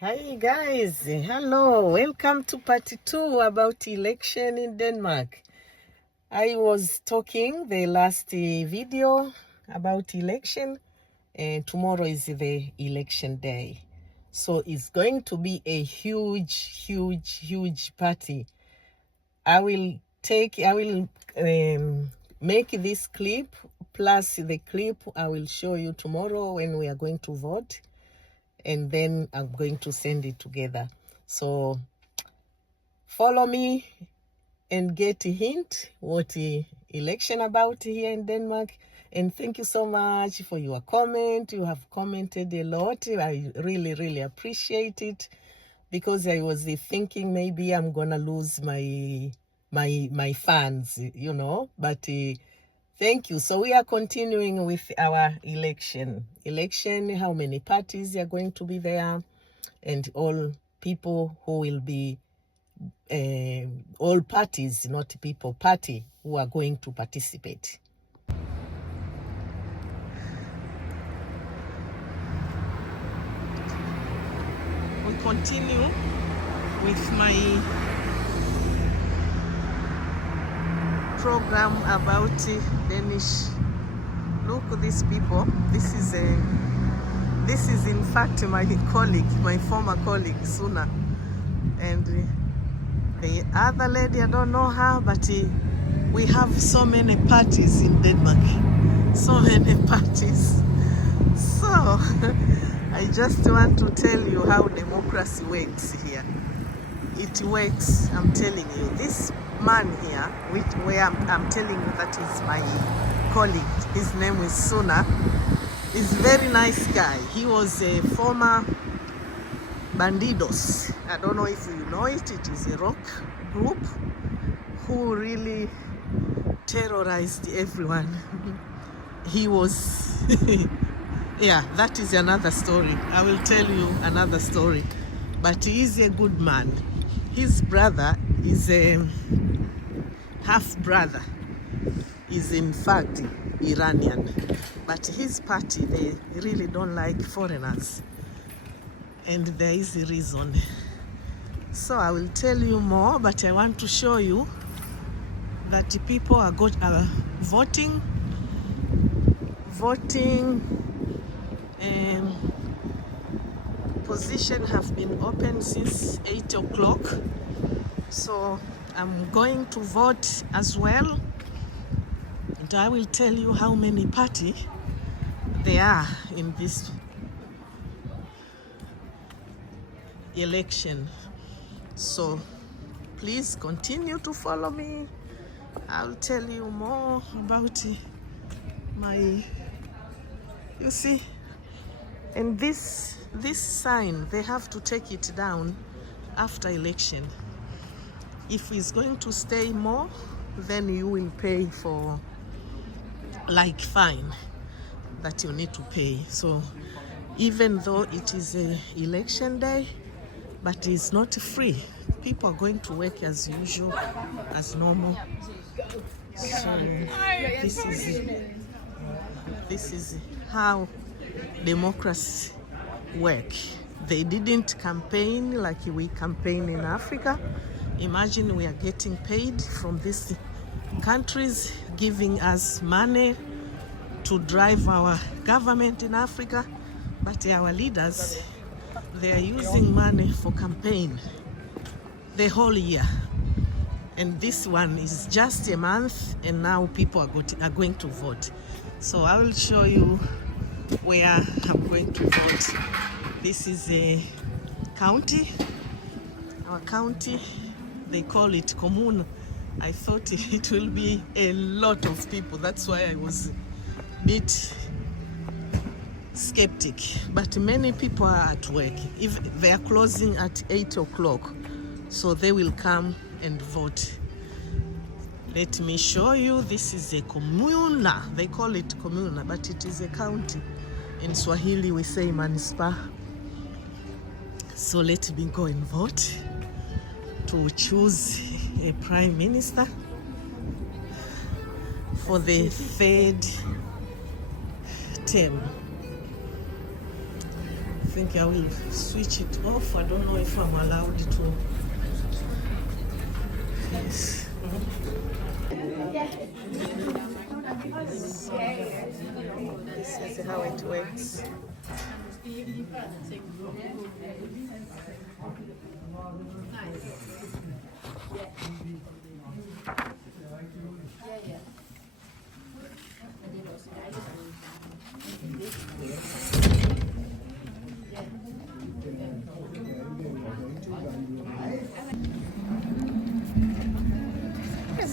Hi guys, hello, welcome to part 2 about election in Denmark. I was talking the last video about election, and tomorrow is the election day. So it's going to be a huge party. I will make this clip plus the clip I will show you tomorrow when we are going to vote. And then I'm going to send it together. So follow me and get a hint what the election about here in Denmark. And thank you so much for your comment. You have commented a lot. I really appreciate it, because I was thinking maybe I'm gonna lose my fans, you know, but thank you. So we are continuing with our election, how many parties are going to be there, and all people who will be, all parties, not people, party, who are going to participate. We continue with my program about Danish. Look at these people. This is in fact my colleague, my former colleague Suna, and the other lady, I don't know her, but we have so many parties in Denmark, so many parties. So I just want to tell you how democracy works here. It works, I'm telling you. This man here, where I'm telling you that is my colleague, his name is Suna, is very nice guy. He was a former Bandidos. I don't know if you know it. It is a rock group who really terrorized everyone. He was yeah, that is another story. I will tell you another story. But he is a good man. His brother is a half brother, is in fact Iranian, but his party, they really don't like foreigners, and there is a reason. So I will tell you more, but I want to show you that people are voting. Position have been open since 8 o'clock. So I'm going to vote as well, and I will tell you how many parties there are in this election. So please continue to follow me. I'll tell you more about my, you see, and this sign, they have to take it down after election. If it's going to stay more, then you will pay for like fine that you need to pay. So even though it is a election day, but it's not free. People are going to work as usual, as normal. So this is how democracy work. They didn't campaign like we campaign in Africa. Imagine we are getting paid from these countries, giving us money to drive our government in Africa, but our leaders, they are using money for campaign the whole year. And this one is just a month, and now people are going to vote. So I will show you where I'm going to vote. This is a county. Our county, they call it commune. I thought it will be a lot of people. That's why I was a bit skeptic. But many people are at work. If they are closing at 8 o'clock, so they will come and vote. Let me show you. This is a comuna. They call it comuna, but it is a county. In Swahili, we say municipal. So let me go and vote to choose a prime minister for the third term. think I will switch it off. I don't know if I'm allowed to. Yes. This is how it works.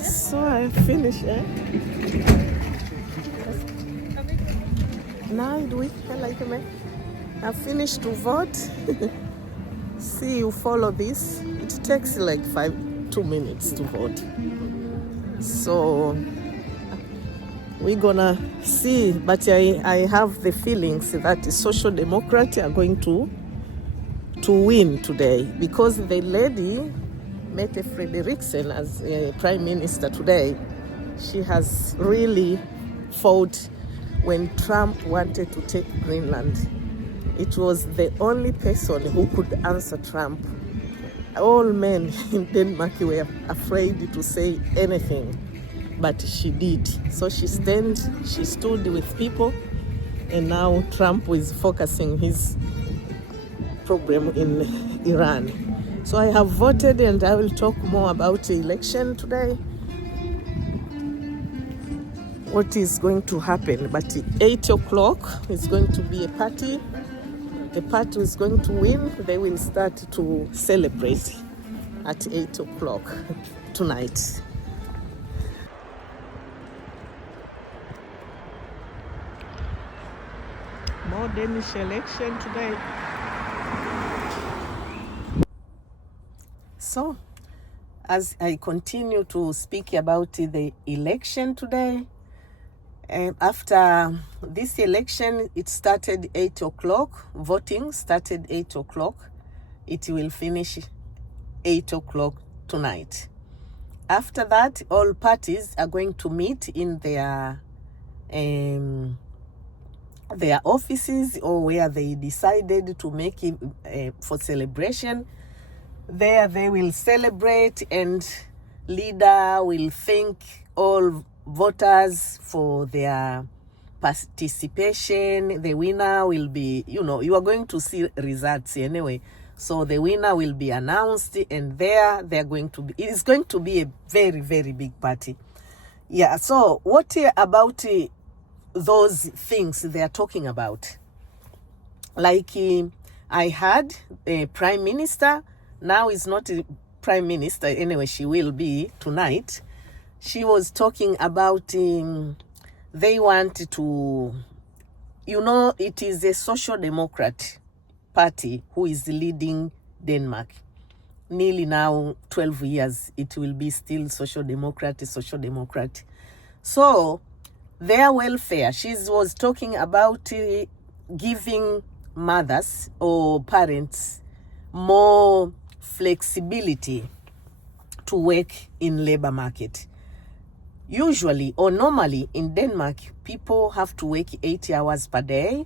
So I finished, Now do it like me. I finished to vote. See, you follow this. It takes like 2 minutes to vote. So we're gonna see, but I have the feelings that the Social Democrats are going to win today, because the lady, Mette Frederiksen, as Prime Minister today, she has really fought when Trump wanted to take Greenland. It was the only person who could answer Trump. All men in Denmark were afraid to say anything, but she did. So she stood with people, and now Trump is focusing his program in Iran. So I have voted, and I will talk more about the election today, what is going to happen. But at 8 o'clock is going to be a party. The party is going to win. They will start to celebrate at 8 o'clock tonight. More Danish election today. So, as I continue to speak about the election today, after this election, it started 8 o'clock. Voting started 8 o'clock. It will finish 8 o'clock tonight. After that, all parties are going to meet in their offices, or where they decided to make it for celebration. There they will celebrate, and leader will thank all voters for their participation. The winner will be, you are going to see results anyway. So the winner will be announced, and they're going to be, it is going to be a very, very big party. Yeah, so what about those things they are talking about? Like I had a prime minister, now is not a prime minister, anyway, she will be tonight. She was talking about they want to, it is a Social Democrat party who is leading Denmark. Nearly now 12 years, it will be still Social Democrat. So their welfare, she was talking about giving mothers or parents more flexibility to work in labor market. Usually or normally in Denmark, people have to work 80 hours per day,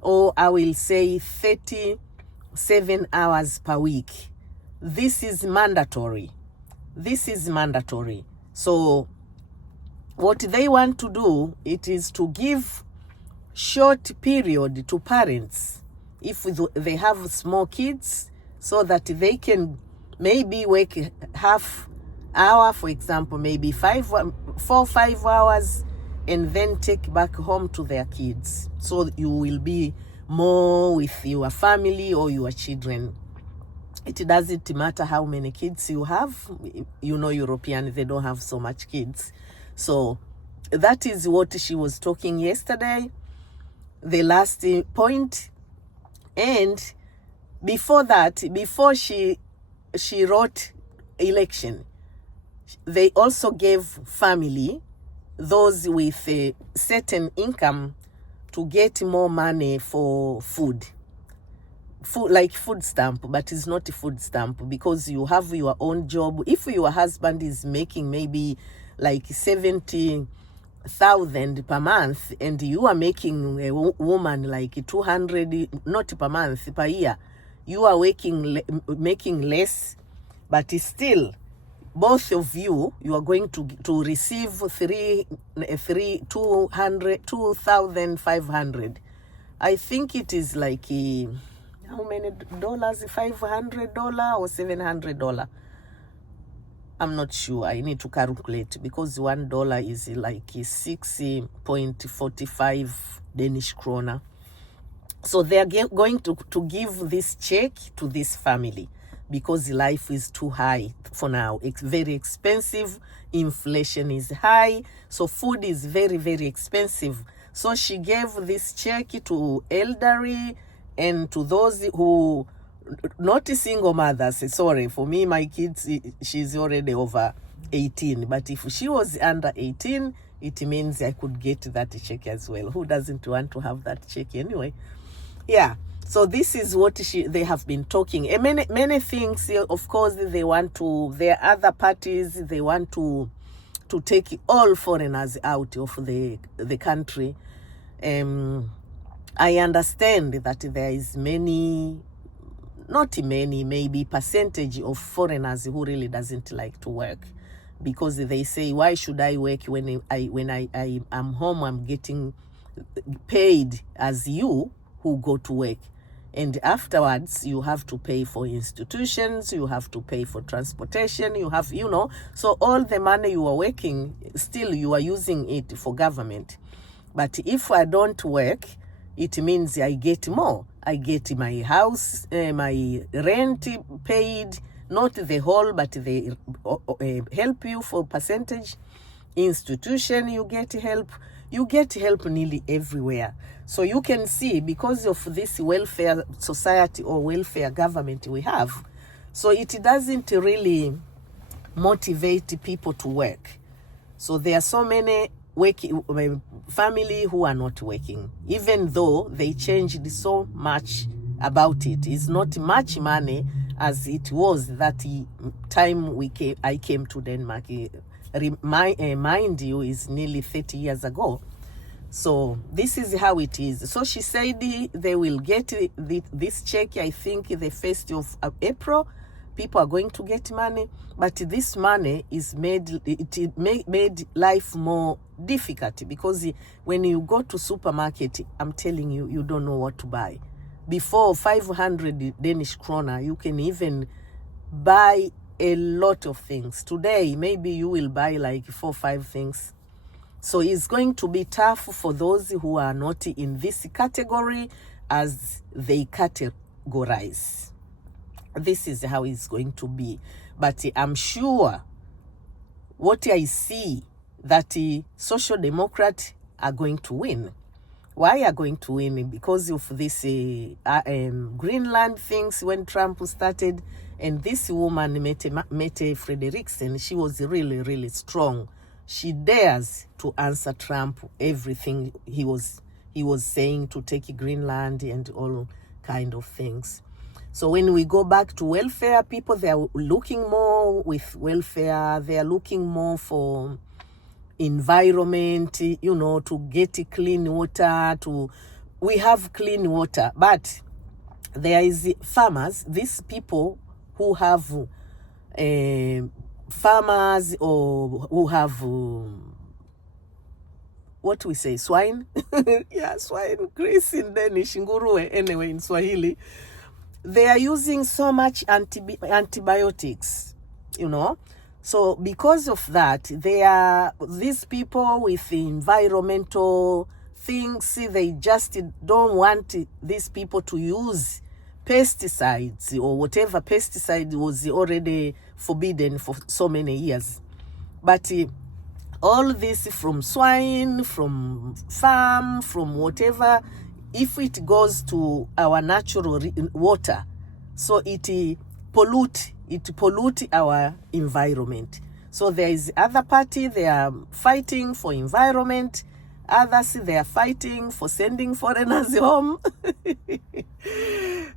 or I will say 37 hours per week. This is mandatory. So what they want to do, it is to give short period to parents if they have small kids, so that they can maybe work half hour, for example, maybe 5 hours, and then take back home to their kids. So you will be more with your family or your children. It doesn't matter how many kids you have. Europeans, they don't have so much kids. So that is what she was talking yesterday, the last point. And before that, before she wrote election, they also gave family, those with a certain income, to get more money for food, like food stamp, but it's not a food stamp because you have your own job. If your husband is making maybe like 70 1,000 per month, and you are making a woman like 200, not per month, per year, you are making less, but still both of you are going to receive 2,500. I think it is like how many dollars? $500 or $700? I'm not sure. I need to calculate, because $1 is like 6.45 Danish kroner. So they are going to give this check to this family, because life is too high for now. It's very expensive. Inflation is high. So food is very, very expensive. So she gave this check to elderly and to those who, not single mothers. Sorry, for me, my kids, she's already over 18. But if she was under 18, it means I could get that check as well. Who doesn't want to have that check anyway? Yeah. So this is what they have been talking. And many things, of course, they want to, there are other parties, they want to take all foreigners out of the country. I understand that there is not many, maybe percentage of foreigners who really doesn't like to work, because they say, why should I work when I am home, I'm getting paid as you who go to work, and afterwards you have to pay for institutions, you have to pay for transportation, you have, so all the money you are working, still you are using it for government. But if I don't work, it means I get more. I get my house, my rent paid, not the whole, but they help you for percentage. Institution, you get help. You get help nearly everywhere. So you can see, because of this welfare society or welfare government we have, so it doesn't really motivate people to work. So there are so many family who are not working, even though they changed so much about it. It's not much money as it was that time I came to Denmark. Mind you, is nearly 30 years ago. So this is how it is. So she said they will get this check, I think, the 1st of April. People are going to get money, but this money is made life more difficult, because when you go to supermarket, I'm telling you, you don't know what to buy. Before 500 Danish kroner, you can even buy a lot of things. Today, maybe you will buy like 4 or 5 things. So it's going to be tough for those who are not in this category, as they categorize. This is how it's going to be. But I'm sure what I see, that Social Democrats are going to win. Why are going to win? Because of this Greenland things when Trump started, and this woman, Mette Frederiksen, she was really, really strong. She dares to answer Trump everything he was saying, to take Greenland and all kind of things. So when we go back to welfare, people, they are looking more with welfare. They are looking more for environment, to get clean water. We have clean water, but there is farmers, these people who have farmers, or who have what we say, swine. Yeah, swine, grease in Danish, nguruwe, anyway, in Swahili. They are using so much antibiotics, So because of that, these people with environmental things, they just don't want these people to use pesticides, or whatever pesticide was already forbidden for so many years. But all this from swine, from farm, from whatever, if it goes to our natural water, so it pollute our environment. So there is other party, they are fighting for environment. Others, they are fighting for sending foreigners home.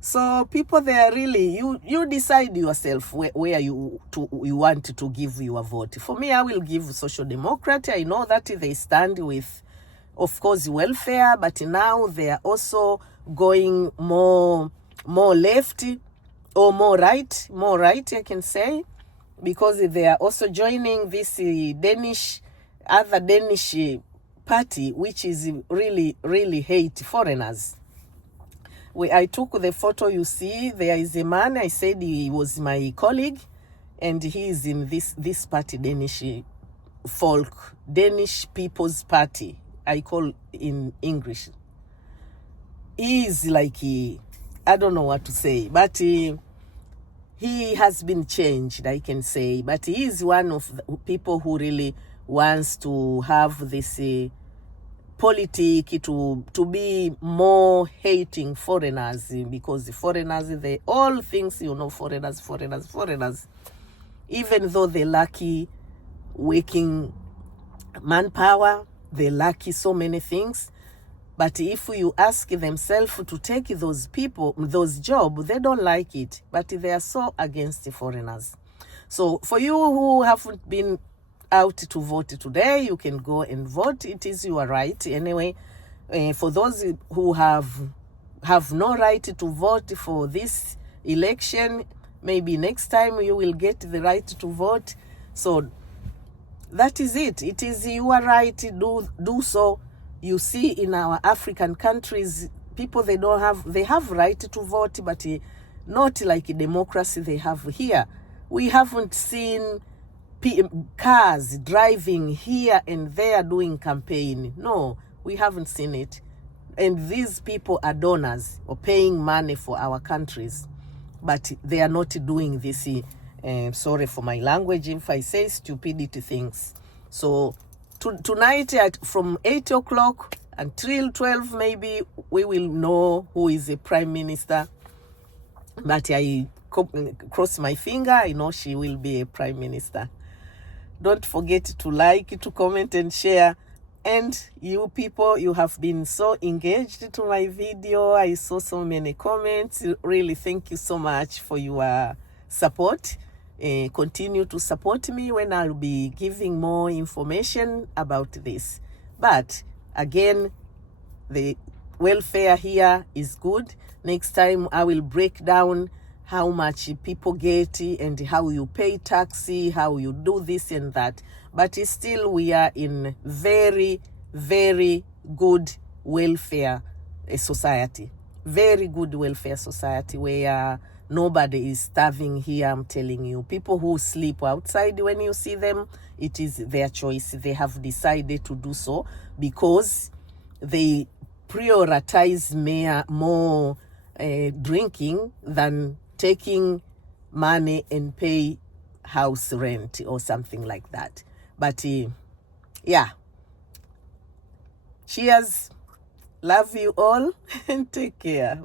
So people, they are really, you decide yourself where you want to give your vote. For me, I will give Social Democrat. I know that they stand with, of course, welfare, but now they are also going more left or more right, I can say, because they are also joining this other Danish party, which is really hate foreigners. I took the photo, you see, there is a man, I said he was my colleague, and he is in this party, Danish People's Party, I call in English. He is like, I don't know what to say, but he has been changed, I can say. But he is one of the people who really wants to have this politic to be more hating foreigners, because the foreigners, they all things, foreigners, even though they lack working manpower, they lack so many things. But if you ask themselves to take those jobs, they don't like it. But they are so against the foreigners. So for you who haven't been out to vote today, you can go and vote. It is your right. Anyway, for those who have no right to vote for this election, maybe next time you will get the right to vote. So that is it. It is your right to do so. You see, in our African countries, people, they have right to vote, but not like a democracy they have here. We haven't seen cars driving here and there doing campaign. No, we haven't seen it. And these people are donors or paying money for our countries, but they are not doing this, sorry for my language if I say stupidity things. So tonight from 8 o'clock until 12, maybe we will know who is the prime minister. But I cross my finger, I know she will be a prime minister. Don't forget to like, to comment and share. And you people, you have been so engaged to my video. I saw so many comments. Really, thank you so much for your support. Continue to support me when I'll be giving more information about this. But again, the welfare here is good. Next time I will break down how much people get and how you pay taxi, how you do this and that. But still, we are in very, very good welfare society. Very good welfare society where nobody is starving here, I'm telling you. People who sleep outside, when you see them, it is their choice. They have decided to do so because they prioritize more drinking than taking money and pay house rent or something like that. But yeah, cheers, love you all and take care.